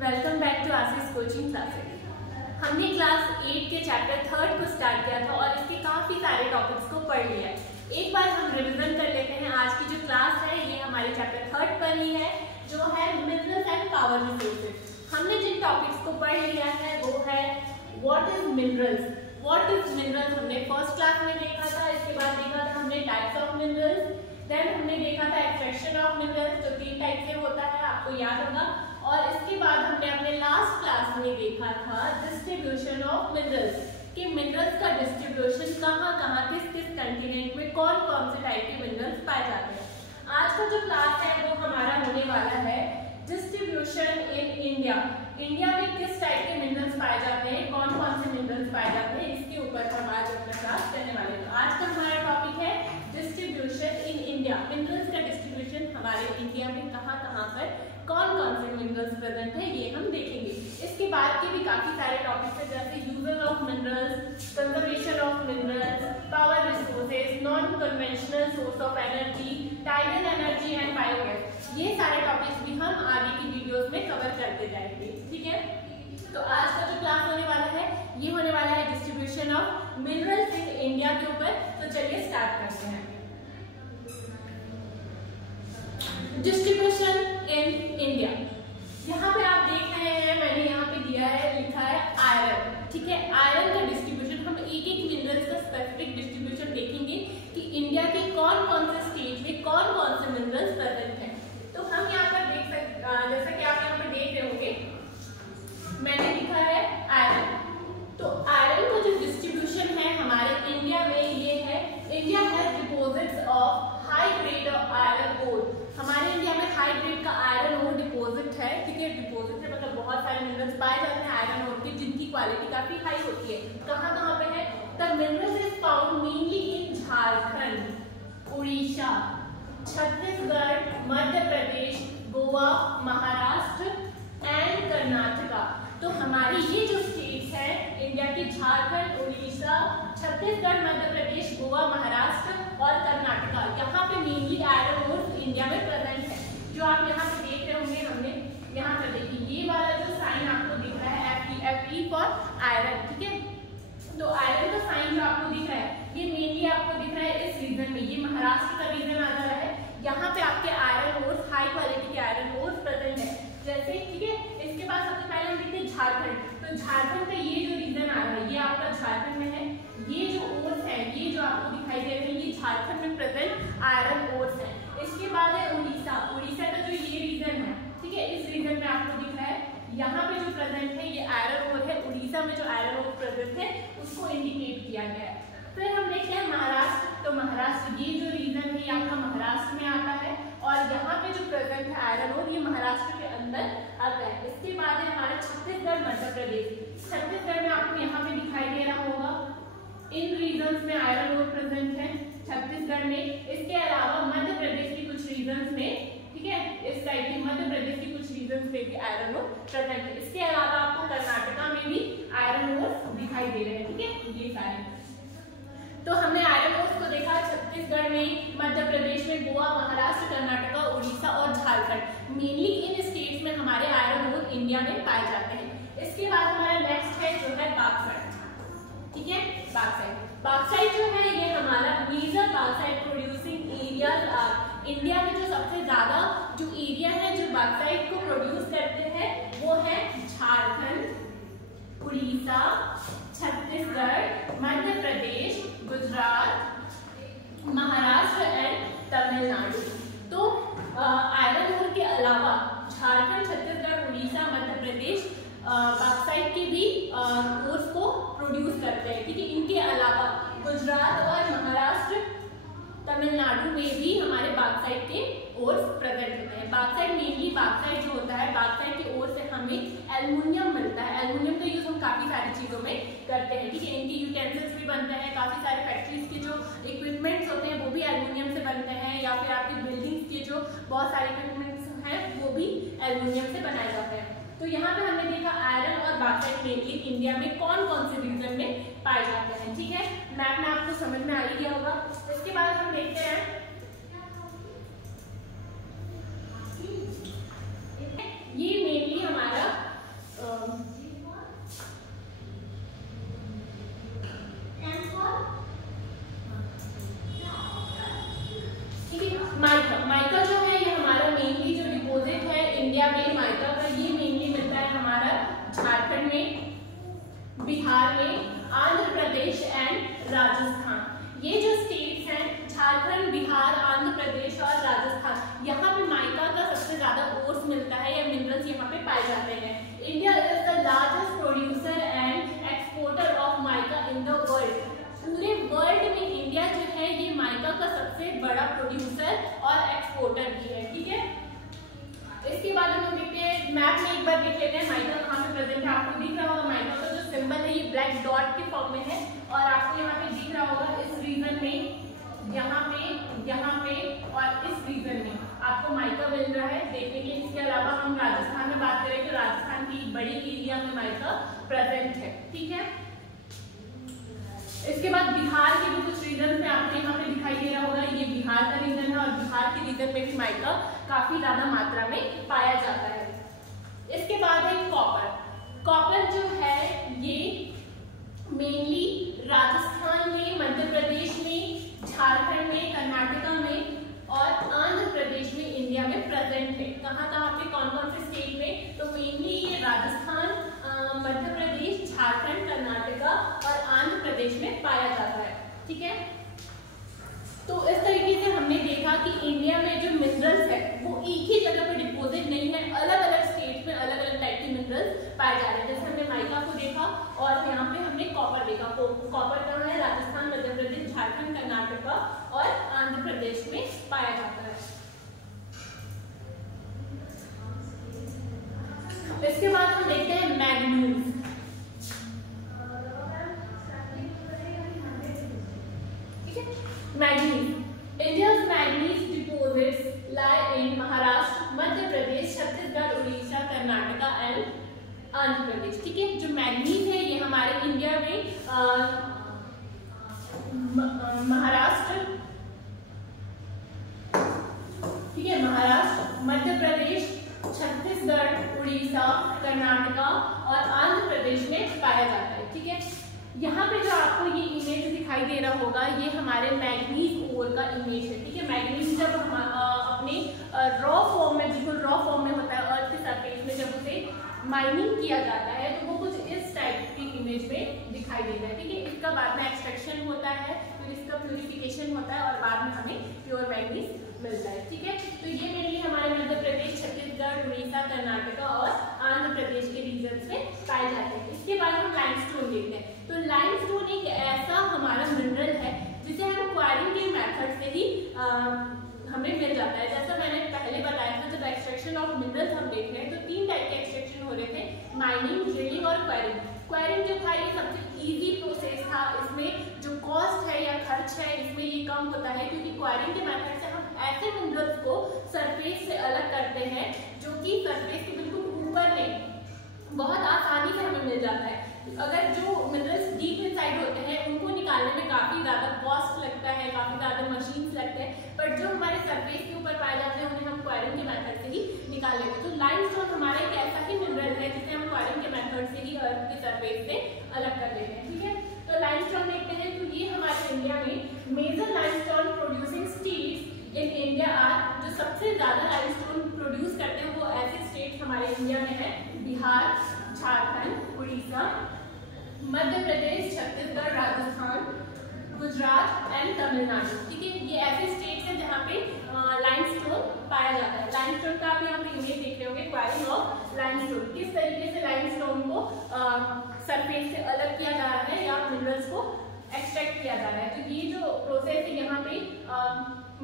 Welcome back to Ashish coaching classes. हमने class 8 के chapter 3 को स्टार्ट किया था और इसके काफी सारे टॉपिक्स को पढ़ लिया है। एक बार हम रिवीजन कर लेते हैं। आज की जो क्लास है ये हमारे चैप्टर 3 पर ही है, जो है मिनरल्स एंड पावर रिसोर्सेज। हमने जिन टॉपिक्स को पढ़ लिया है वो है what is minerals. What is minerals हमने फर्स्ट क्लास में देखा था। इसके बाद देखा था हमने टाइप्स ऑफ मिनरल्स। देन हमने देखा था एक्सट्रैक्शन ऑफ मिनरल्स, जो 3 टाइप से होता है, आपको याद होगा। और इसके बाद हमने अपने लास्ट क्लास में देखा था डिस्ट्रीब्यूशन ऑफ मिनरल्स, कि मिनरल्स का डिस्ट्रीब्यूशन कहाँ कहाँ किस किस कंटिनेंट में कौन कौन से टाइप के मिनरल्स पाए जाते हैं। आज का जो क्लास है वो हमारा होने वाला है डिस्ट्रीब्यूशन इन इंडिया। इंडिया में किस टाइप के मिनरल्स पाए जाते हैं, कौन कौन से मिनरल्स पाए जाते हैं, इसके ऊपर हम आज अपना क्लास करने वाले हैं। आज का हमारा टॉपिक है डिस्ट्रीब्यूशन इन इंडिया। मिनरल्स का डिस्ट्रीब्यूशन हमारे इंडिया में कहाँ कहाँ पर कौन कौन से मिनरल्स प्रेजेंट है ये हम देखेंगे। इसके बाद के भी काफी सारे टॉपिक्स हैं, जैसे uses of minerals, conservation of minerals, power resources, non conventional source of energy, tidal energy and biogas. ये सारे टॉपिक्स भी हम आगे की वीडियोस में कवर करते जाएंगे, ठीक है। तो आज का जो क्लास होने वाला है ये होने वाला है distribution of minerals in India के ऊपर। तो चलिए स्टार्ट करते हैं। डिस्ट्रीब्यूशन इन इंडिया, यहाँ पे आप देख रहे हैं, मैंने यहाँ पे दिया है, लिखा है आयरन, ठीक है। आयरन का डिस्ट्रीब्यूशन हम एक एक मिनरल्स का स्पेसिफिक डिस्ट्रीब्यूशन देखेंगे कि इंडिया के कौन कौन से स्टेट में कौन कौन से मिनरल्स प्रेजेंट हैं। तो हम यहाँ पर देख सकते, जैसा कि आप यहाँ पर देख रहे होंगे, मैंने लिखा है आयरन। तो आयरन का जो डिस्ट्रीब्यूशन है हमारे इंडिया में ये है, India has deposits of high grade of iron ore. हमारे इंडिया में हाई ग्रेड का आयरन ओर डिपॉजिट है, ठीक है। डिपॉजिट है मतलब बहुत सारे मिनरल्स पाए जाते हैं आयरन ओर के, जिनकी क्वालिटी काफी हाई होती है। कहाँ कहाँ पे है? The minerals is found mainly in Jharkhand, Orissa, Chhattisgarh, Madhya Pradesh, Goa, Maharashtra and Karnataka. तो हमारी ये जो स्टेट्स है इंडिया की, झारखंड, उड़ीसा, छत्तीसगढ़, मध्य प्रदेश, गोवा, महाराष्ट्र और कर्नाटका, यहाँ पे मेनली आयरन ओर इंडिया में प्रेजेंट है। जो आप यहाँ पे देख रहे होंगे, हमने यहाँ पर देखिए ये वाला जो साइन आपको दिख रहा है Fe फॉर आयरन, ठीक है। तो आयरन का साइन जो आपको दिख रहा है ये मेनली आपको दिख रहा है इस रीजन में, ये महाराष्ट्र का रीजन आ जा रहा है। यहाँ पे आपके आयरन ओर, हाई क्वालिटी के आयरन ओर प्रेजेंट है, जैसे, ठीक है। इसके बाद सबसे पहले हम देखते हैं झारखंड। तो झारखंड का ये जो रीजन आ रहा है ये आपका झारखंड में है। ये जो ओर्स है, ये जो आपको दिखाई दे रहे हैं, ये झारखंड में प्रेजेंट आयरन ओर्स है। इसके बाद है उड़ीसा। उड़ीसा का जो ये रीजन है, ठीक है, इस रीजन में आपको दिख रहा है, यहाँ पे जो प्रेजेंट है ये आयरन ओर है। उड़ीसा में जो आयरन ओर प्रेजेंट है उसको इंडिकेट किया गया है। फिर हम देखते हैं महाराष्ट्र। तो महाराष्ट्र, ये जो रीजन है ये आपका महाराष्ट्र में आता है और यहाँ पे जो प्रेजेंट है आयरन ओर ये महाराष्ट्र के अंदर आता है। इसके बाद है हमारा छत्तीसगढ़, मध्य प्रदेश। छत्तीसगढ़ में आपको यहाँ पे दिखाई दे रहा होगा, इन रीजन्स में आयरन ओर प्रेजेंट है छत्तीसगढ़ में। इसके अलावा मध्य प्रदेश के कुछ रीजन्स में, ठीक है, इस साइड के मध्य प्रदेश के कुछ रीजन्स में भी आयरन ओर प्रेजेंट है। इसके अलावा आपको कर्नाटका में भी आयरन ओर दिखाई दे रहे हैं, ठीक है, ये सारे। तो हमने आयरन ओर्स को देखा छत्तीसगढ़ में, मध्य प्रदेश में, गोवा, महाराष्ट्र, कर्नाटका, उड़ीसा और झारखंड। मेनली इन स्टेट्स में हमारे आयरन ओर इंडिया में पाए जाते हैं। इसके बाद हमारा नेक्स्ट है जो है बॉक्साइट, ठीक है। बॉक्साइट जो है ये हमारा major bauxite producing areas are. India में जो सबसे ज्यादा जो एरिया है जो बॉक्साइट को प्रोड्यूस करते हैं वो है झारखंड, उड़ीसा, छत्तीसगढ़, मध्य प्रदेश, गुजरात, महाराष्ट्र एंड तमिलनाडु। तो आयरन ओर के अलावा झारखंड, छत्तीसगढ़, उड़ीसा, मध्य प्रदेश बॉक्साइट के भी ओर्स को प्रोड्यूस करते हैं, ठीक है। इनके अलावा गुजरात और महाराष्ट्र, तमिलनाडु में भी हमारे बॉक्साइट के ओर्स प्रेजेंट होते हैं। बॉक्साइट मेनली, बॉक्साइट जो होता है, बॉक्साइट के ओर से हमें एल्युमिनियम मिलता है। एल्युमिनियम का यूज हम काफी सारी चीजों में करते हैं, ठीक है। इनके यूटेंसिल्स भी बनते हैं, काफी सारे फैक्ट्रीज के जो इक्विपमेंट्स होते हैं वो भी एल्युमिनियम से बनते हैं, या फिर आपकी बिल्डिंग्स के जो बहुत सारे इक्विपमेंट्स हैं वो भी एल्युमिनियम से बनाए जाते हैं। तो यहाँ पे हमने देखा आयरन और बॉक्साइट मेनली इंडिया में कौन कौन से रीजन में पाए जाते हैं, ठीक है। मैप में आपको समझ में आ ही गया होगा। इसके बाद हम देखते हैं ये मेनली हमारा बिहार में, आंध्र प्रदेश एंड राजस्थान। ये जो स्टेट्स हैं झारखंड, बिहार, आंध्र प्रदेश और राजस्थान, यहाँ पे माइका का सबसे ज्यादा ओर्स मिलता है या मिनरल्स यहाँ पे पाए जाते हैं। India is the largest producer and exporter of mica in the world. पूरे वर्ल्ड में इंडिया जो है ये माइका का सबसे बड़ा प्रोड्यूसर और एक्सपोर्टर भी है, ठीक है। इसके बाद हम देखते हैं मैप में, एक बार देख लेते हैं माइका कहाँ पे प्रेजेंट है। आपको दिख रहा होगा माइका का जो सिंबल है ये ब्लैक डॉट के फॉर्म में है और आपको यहाँ पे दिख रहा होगा इस रीजन में, यहाँ पे और इस रीजन में आपको माइका मिल रहा है देखने के। इसके अलावा हम राजस्थान में बात करें तो राजस्थान की बड़ी एरिया में माइका प्रेजेंट है, ठीक है। इसके बाद बिहार के भी कुछ रीजन में आपको यहाँ पे दिखाई दे रहा होगा, ये बिहार का रीजन है और बिहार के रीजन में भी माइका काफी ज्यादा मात्रा में पाया जाता है। इसके बाद है कॉपर। कॉपर जो है ये मेनली राजस्थान में, मध्य प्रदेश में, झारखंड में, कर्नाटका में और आंध्र प्रदेश में इंडिया में प्रेजेंट है। कहाँ पे, कौन कौन से स्टेट में, तो मेनली ये राजस्थान, मध्य प्रदेश, झारखंड, कर्नाटका और आंध्र प्रदेश में पाया जाता है, ठीक है। तो इस तरीके से हमने देखा कि इंडिया में जो मिनरल्स है वो एक ही जगह पर डिपोजिट नहीं है, अलग अलग स्टेट में अलग अलग टाइप के मिनरल्स पाए जा रहे हैं। जैसे हमने माइका को देखा और यहाँ पे हमने कॉपर देखा। कॉपर कहाँ है, राजस्थान, मध्य प्रदेश, झारखंड, कर्नाटका और आंध्र प्रदेश में पाया जाता है। इसके बाद हम देखते हैं manganese. Manganese, India's manganese deposits lie in Maharashtra, Madhya Pradesh, Chhattisgarh, Orissa, Karnataka and Andhra Pradesh, ठीक है। जो मैग्नीज है ये हमारे इंडिया में महाराष्ट्र, ठीक है, महाराष्ट्र, मध्य प्रदेश, छत्तीसगढ़, उड़ीसा, कर्नाटका और आंध्र प्रदेश में पाया जाता है, ठीक है। यहाँ पे जो आपको ये इमेज दिखाई दे रहा होगा ये हमारे मैग्नीज ओर का इमेज है, ठीक है। मैग्नीज जब अपने रॉ फॉर्म में, बिल्कुल रॉ फॉर्म में होता है अर्थ के सरफेस में, जब उसे माइनिंग किया जाता है तो वो कुछ इस टाइप की इमेज में दिखाई देता है, ठीक है। इसका बाद में एक्सट्रैक्शन होता है, फिर इसका प्यूरिफिकेशन होता है और बाद में हमें प्योर मैग्नीज मिलता है, ठीक है। तो ये मेनली हमारे मध्य प्रदेश, छत्तीसगढ़, उड़ीसा, कर्नाटका और आंध्र प्रदेश के रीजन में पाए जाते हैं। इसके बाद हम लाइमस्टोन देखते हैं। तो लाइमस्टोन एक ऐसा हमारा मिनरल है जिसे हम क्वायरिंग के मेथड से ही हमें मिल जाता है। जैसा मैंने पहले बताया था, जब एक्सट्रैक्शन ऑफ मिनरल्स हम देख रहे हैं तो 3 टाइप के एक्सट्रैक्शन हो रहे थे, माइनिंग, ड्रिलिंग और क्वायरिंग। क्वायरिंग जो था ये सबसे इजी प्रोसेस था, इसमें जो कॉस्ट है या खर्च है इसमें ये कम होता है, क्योंकि क्वायरिंग के मेथड से हम ऐसे मिनरल्स को सरफेस से अलग करते हैं जो कि सरफेस के बिल्कुल ऊपर नहीं, बहुत आसानी से हमें मिल जाता है। अगर जो मिनरल्स डीप इनसाइड होते हैं उनको निकालने में काफी ज्यादा कॉस्ट लगता है, काफी ज्यादा मशीन्स लगते हैं, पर जो हमारे सरफेस के ऊपर पाए जाते हैं उन्हें हम क्वायरिंग के मेथड से ही निकाल लेते हैं। तो लाइमस्टोन हमारा एक ऐसा ही मिनरल है जिसे हम क्वायरिंग के मेथड से ही अर्थ के सरफेस से अलग कर लेते हैं, ठीक है। तो लाइमस्टोन देखते हैं, तो ये हमारे इंडिया में major limestone producing states in India are, जो सबसे ज्यादा लाइमस्टोन प्रोड्यूस करते हैं वो ऐसे स्टेट हमारे इंडिया में है, बिहार, झारखंड, उड़ीसा, मध्य प्रदेश, छत्तीसगढ़, राजस्थान, गुजरात एंड तमिलनाडु, ठीक है। ये ऐसे स्टेट्स हैं जहाँ पे लाइमस्टोन पाया जाता है। लाइमस्टोन का आप यहाँ पे इमेज देख रहे होंगे, क्वायरिंग ऑफ लाइमस्टोन, किस तरीके से लाइमस्टोन को सरफेस से अलग किया जा रहा है या मिनरल्स को एक्सट्रैक्ट किया जा रहा है। तो ये जो प्रोसेस है यहाँ पे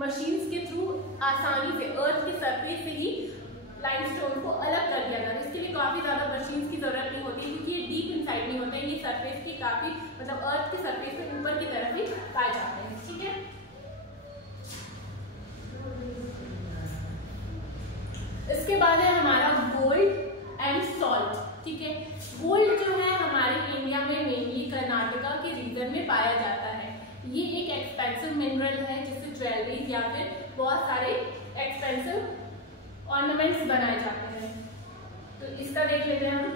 मशीन्स के थ्रू आसानी से अर्थ के सरफेस से ही लाइमस्टोन को अलग कर दिया जाता है। इसके लिए काफी ज्यादा मशीन्स की जरूरत नहीं होती, क्योंकि ये डीप इनसाइड नहीं होता है, ये सरफेस के काफी, मतलब अर्थ के सरफेस के ऊपर की तरफ ही पाए जाते हैं, ठीक है। इसके बाद है हमारा गोल्ड एंड सॉल्ट, ठीक है। गोल्ड जो है हमारे इंडिया में मेनली कर्नाटका के रीजन में पाया जाता है। ये एक एक्सपेंसिव मिनरल है जिससे ज्वेलरी या फिर बहुत सारे एक्सपेंसिव ऑर्नामेंट्स बनाए जाते हैं। तो इसका देख लेते हैं हम।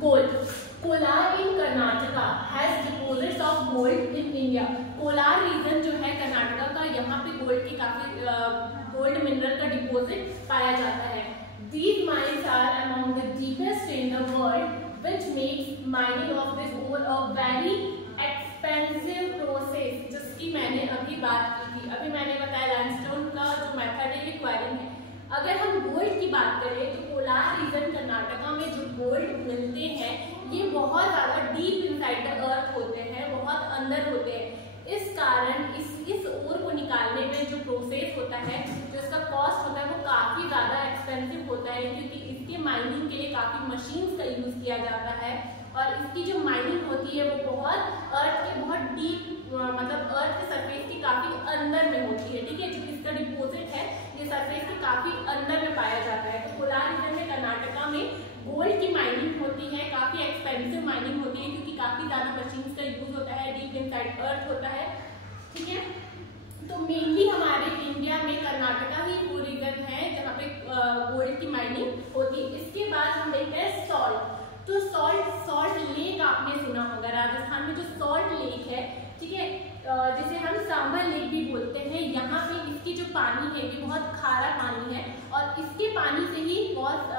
Gold, Kolar in Karnataka has deposits of gold in India. Kolar region जो है कर्नाटका का, यहाँ पे गोल्ड की काफी गोल्ड मिनरल का डिपॉजिट पाया जाता है। These mines are among the deepest in the world, which makes mining of this ore a very expensive process. जिसकी मैंने अभी बात की थी, अभी मैंने बताया लाइमस्टोन का जो मेथड है रिक्वायरिंग है। अगर हम गोल्ड की बात करें तो पोलार रीजन कर्नाटका में जो गोल्ड मिलते हैं ये बहुत ज़्यादा डीप इनसाइड द अर्थ होते हैं, बहुत अंदर होते हैं। इस कारण इस ओर को निकालने में जो प्रोसेस होता है, जो इसका कॉस्ट होता है वो काफ़ी ज़्यादा एक्सपेंसिव होता है, क्योंकि इसके माइनिंग के लिए काफ़ी मशीन्स का यूज़ किया जाता है और इसकी जो माइनिंग होती है वो बहुत अर्थ के बहुत डीप मतलब अर्थ के सरफेस के काफ़ी अंदर में होती है। ठीक है, जो इसका डिपोजिट है ये सरफेस के काफ़ी अंदर में पाया जाता है। तो पोलार रीजन में कर्नाटका में गोल्ड की माइनिंग होती है, काफ़ी एक्सपेंसिव माइनिंग होती है, क्योंकि काफ़ी ज़्यादा मशीन्स का यूज़ होता है, डीप इनसाइड अर्थ होता है। ठीक है, तो मेनली हमारे इंडिया में कर्नाटका ही वो रीजन है जहाँ पे गोल्ड की माइनिंग होती है। इसके बाद हम देखते हैं सॉल्ट। तो सॉल्ट लेक आपने सुना होगा, राजस्थान में जो सॉल्ट लेक है, ठीक है, जिसे हम सांबर लेक भी बोलते हैं, यहाँ पे इसकी जो पानी है ये बहुत खारा पानी है और इसके पानी से ही बहुत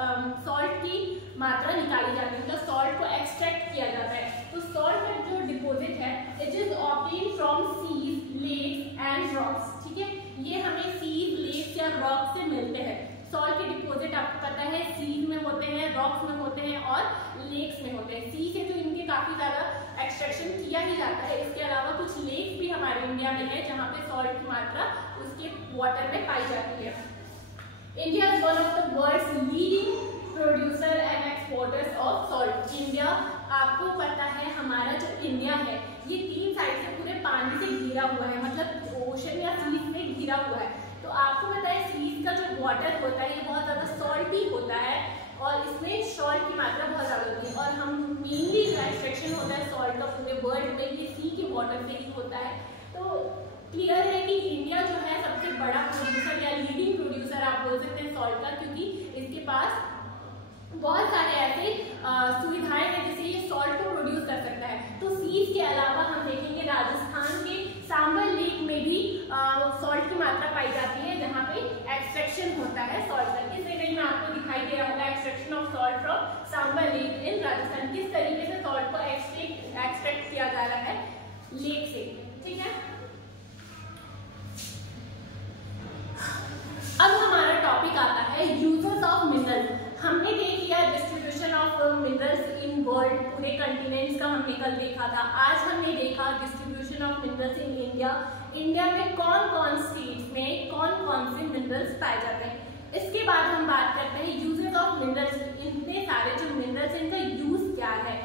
सॉल्ट की मात्रा निकाली जाती है, मतलब सॉल्ट को एक्सट्रैक्ट किया जाता है। तो सॉल्ट का जो डिपोजिट है it is obtain from seas, lakes and rocks. ठीक है, ये हमें सीज, लेक्स या रॉक से मिलते हैं। सॉल्ट के डिपोजिट आपको पता है सीज में होते हैं, रॉक्स में होते हैं और लेक्स में होते हैं। सी से तो इनके काफ़ी ज़्यादा एक्सट्रैक्शन किया ही जाता है। इसके अलावा कुछ लेक्स भी हमारे इंडिया में है जहाँ पे सॉल्ट की मात्रा उसके वाटर में पाई जाती है। India is one of the world's leading producer and exporters of salt. India, आपको पता है हमारा जो इंडिया है ये 3 साइड से पूरे पानी से घिरा हुआ है, मतलब ओशन या सीज में घिरा हुआ है। तो आपको पता है सीज का जो वाटर होता है ये बहुत ज़्यादा सॉल्टी होता है और इसमें सॉल्ट की मात्रा बहुत ज़्यादा होती है और हम मेनली जो एक्सट्रैक्शन होता है सॉल्ट का पूरे वर्ल्ड में ये सी के वाटर से ही होता है। तो क्लियर है कि इंडिया जो है सबसे बड़ा प्रोड्यूसर या लीडिंग प्रोड्यूसर आप बोल सकते हैं सॉल्ट का, क्योंकि इसके पास बहुत सारे ऐसे सुविधाएं हैं जिससे ये सॉल्ट को प्रोड्यूस कर सकता है। तो सीज के अलावा हम देखेंगे राजस्थान के सांबर लेक में भी सॉल्ट की मात्रा पाई जाती है जहाँ पे एक्सट्रैक्शन होता है सॉल्ट का। इस जगह में आपको दिखाई दे रहा होगा extraction of salt from Sambhar lake in Rajasthan. किस तरीके से सॉल्ट को एक्सट्रैक्ट किया जा रहा है लेक से। ठीक है, अब हमारा टॉपिक आता है यूजेस ऑफ मिनरल्स। हमने देख लिया distribution of minerals in world, पूरे कंटिनेंट्स का हमने कल देखा था। आज हमने देखा distribution of minerals in India. India में कौन कौन स्टेट्स में कौन कौन से मिनरल्स पाए जाते हैं। इसके बाद हम बात करते हैं यूजेस ऑफ मिनरल्स। इतने सारे जो मिनरल्स हैं इनका यूज क्या है।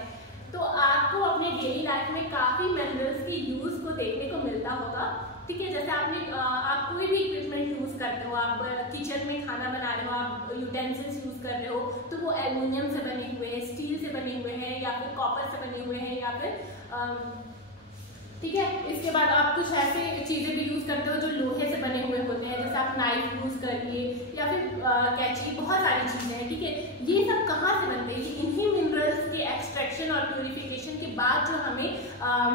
तो आपको अपने डेली लाइफ में काफ़ी मिनरल्स के यूज को देखने को मिलता होगा। ठीक है, जैसे आप कोई भी इक्विपमेंट यूज़ करते हो, आप किचन में खाना बना रहे हो, आप यूटेंसिल्स यूज़ कर रहे हो, तो वो एल्युमिनियम से बने हुए हैं, स्टील से बने हुए हैं या फिर कॉपर से बने हुए हैं या फिर ठीक है। इसके बाद आप कुछ ऐसे चीज़ें भी यूज़ करते हो जो लोहे से बने हुए होते हैं, जैसे आप नाइफ यूज़ करिए या फिर कैंची, बहुत सारी चीज़ें हैं। ठीक है, ये सब कहाँ से बनते हैं, इन्हीं मिनरल्स के एक्सट्रैक्शन और प्यूरिफिकेशन के बाद जो हमें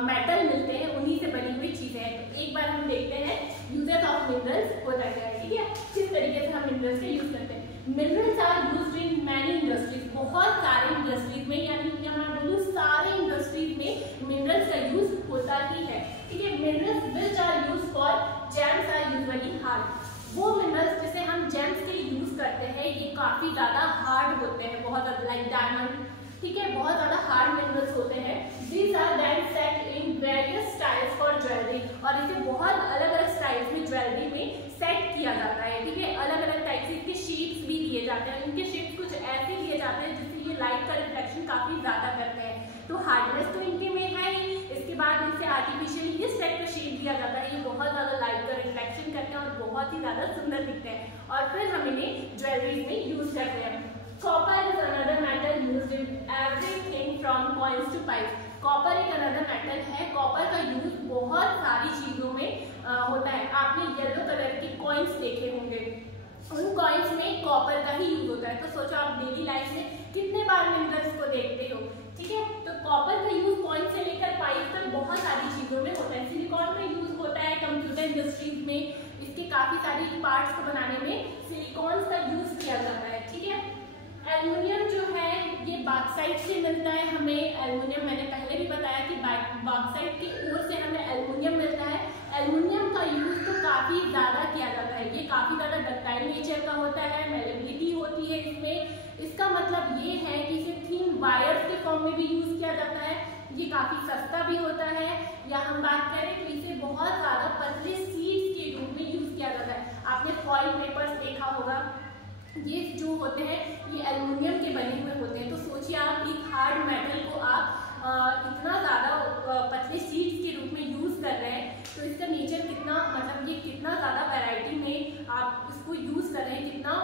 मेटल मिलते हैं उन्हीं से बनी हुई चीज़ें हैं। तो एक बार हम देखते हैं यूजेस ऑफ मिनरल्स होता है। ठीक है, किस तरीके से हम मिनरल्स का यूज़ करते हैं। Minerals are used in many industries. बहुत सारे इंडस्ट्रीज में, यानी कि मैं बोलूँ सारे इंडस्ट्रीज में मिनरल्स का यूज होता ही है। ठीक है, minerals which are used for gems are usually hard. वो मिनरल्स जिसे हम जेम्स के लिए यूज करते हैं ये काफी ज्यादा हार्ड होते हैं, बहुत ज्यादा, लाइक डायमंड। ठीक है, बहुत ज्यादा हार्ड मिनरल्स होते हैं। These are then set in various styles for jewelry। और इसे बहुत अलग अलग स्टाइल्स में ज्वेलरी में सेट किया जाता है। ठीक है, अलग अलग टाइप से इसके शेप्स भी दिए जाते हैं। इनके शेप्स कुछ ऐसे दिए जाते हैं जिससे ये लाइट का रिफ्लेक्शन काफी ज्यादा करते हैं। तो हार्डनेस तो इनके में है ही, इसके बाद इनसे आर्टिफिशियली इस टाइप का शेप दिया जाता है, ये बहुत ज्यादा लाइट का रिफ्लेक्शन करते हैं और बहुत ही ज्यादा सुंदर दिखते हैं और फिर हम इन्हें ज्वेलरीज में यूज करते हैं। Copper is another metal used in everything from coins to pipes. Copper एक अनदर मेटल है। कॉपर का यूज बहुत सारी चीजों में होता है। आपने येलो कलर के कॉइन्स देखे होंगे, उन कॉइन्स में कॉपर का ही यूज होता है। तो सोचो आप डेली लाइफ में कितने बार मिनरल्स को देखते हो। ठीक है, तो कॉपर का यूज कॉइन से लेकर पाइप तक बहुत सारी चीजों में होता है। सिलिकॉन में यूज होता है कंप्यूटर इंडस्ट्रीज में, इसके काफी सारी पार्ट्स को बनाने में सिलिकॉन का यूज किया जाता है। ठीक है। एल्युमिनियम जो है ये बॉक्साइट से मिलता है हमें। एल्युमिनियम मैंने पहले भी बताया कि बॉक्साइट की ओर से हमें एल्युमिनियम मिलता है। एल्युमिनियम का यूज तो काफी ज्यादा किया जाता है, ये काफी ज्यादा डक्टाइल नेचर का होता है, मेलेबिलिटी होती है इसमें। इसका मतलब ये है कि इसे थिन वायर्स के फॉर्म में भी यूज किया जाता है। ये काफी सस्ता भी होता है, या हम बात करें तो इसे बहुत ज्यादा पतले सीड्स के रूप में यूज किया जाता है। आपने फॉइल पेपर्स देखा होगा, ये जो होते हैं ये एल्युमिनियम के बने हुए होते हैं। तो सोचिए आप एक हार्ड मेटल को आप इतना ज़्यादा पतले शीट्स के रूप में यूज़ कर रहे हैं, तो इसका नेचर कितना, मतलब ये कितना ज़्यादा वैरायटी में आप इसको यूज़ कर रहे हैं, कितना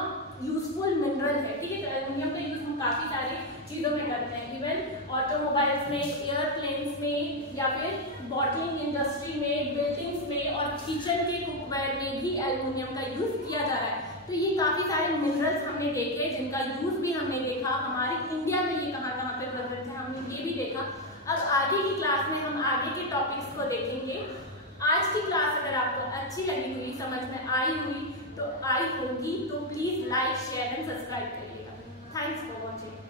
यूजफुल मिनरल है। ठीक है, तो एल्युमिनियम का यूज़ हम काफ़ी सारी चीज़ों में करते हैं, इवन ऑटोमोबाइल्स में, एयरप्लेन्स में, या फिर बॉटलिंग इंडस्ट्री में, बिल्डिंग्स में और किचन के कुकवेयर में भी एल्युमिनियम का यूज़ किया जा रहा है। तो ये काफ़ी सारे मिनरल्स हमने देखे जिनका यूज़ भी हमने देखा, हमारे इंडिया में ये कहाँ कहाँ पे प्रेजेंट है हमने ये भी देखा। अब आगे की क्लास में हम आगे के टॉपिक्स को देखेंगे। आज की क्लास अगर आपको अच्छी लगी हुई, समझ में आई हुई तो आई होगी, तो please like, share and subscribe करिएगा। Thanks for watching.